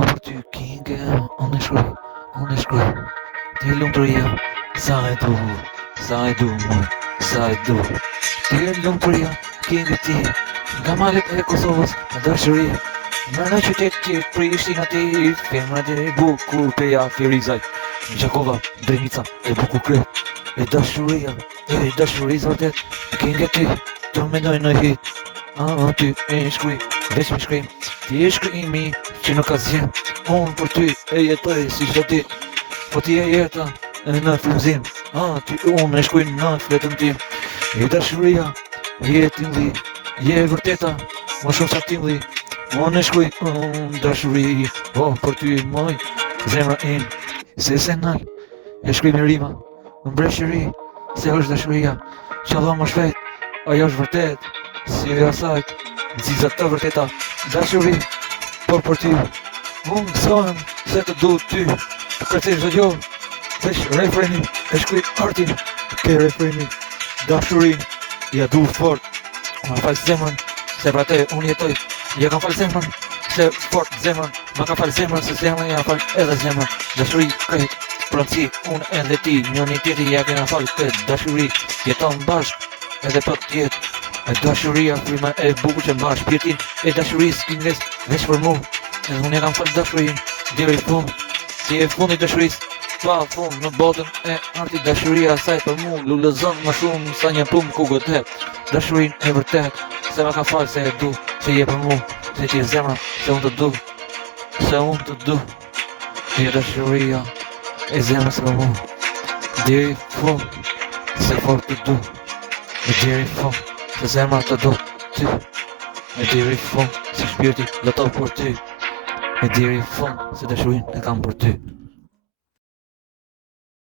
O për ty kinge, unë e shkruaj, ti lumturia, sa e du, moj, sa e du. Ti lumturia, kinge ti, nga malet e Kosovës, në dashuri, në qytet që Prishtina ti, femrat e bukur peja Firizaj, Gjakova, Drenica, e bukur kret, e dashuria vërtet, kinge ti, të mendoj në hit, ty e shkruaj, veç me shkrim, ti e shkrimi që nuk ka zjem, unë për ty e jetoj si çdo ditë, po ti e jeta në frymëzim, ty unë e shkruaj në fletën tim, e dashuria, je timli, je vërteta, më shumë sa timli, unë e shkruaj dashuri, për ty moj, zemra im, se nal, e shkruaj me rima, në breshëri, se është dashuria, qallon më shpejt, ajo është vërtet, si e asajt, nxizat të vërteta, dashuri, por për ty, unë mësojmë se të du ty, të kërcesh dhe gjohë, veç refreni, e shkruaj artin, ke refreni, dashuri, ja du fort, ma falë zemrën, se pra te unë jetoj, ja kam falë zemrën, se fort zemrën, ma ka falë zemrën, se zemrën ja falë edhe zemrën, dashuri krejt, pronësi, unë edhe ti, njëni tjeti ja kena falë këtë dashuri, jeton bashk, edhe për tjetë, e dashuria, frima e bukur që mbash, pjetin e dashurisë, kinges, veç për mu, edhe unë ja kam falë dashurin, deri fund, si e fundi dashurisë, pa fund në botën e arti dashuria saj për mu, lullëzon më shumë sa një plum ku godet, dashurin e vërtet, se ma ka falë se e du, se je për mu, se ti e zemra, se unë të du, e dashuria, e zemra se për mu, deri fund, se fort të du, e deri fund, se zemra të du ty, e deri fund, se shpirti lëtov për ty, e deri fund, se dashurin e kam për ty.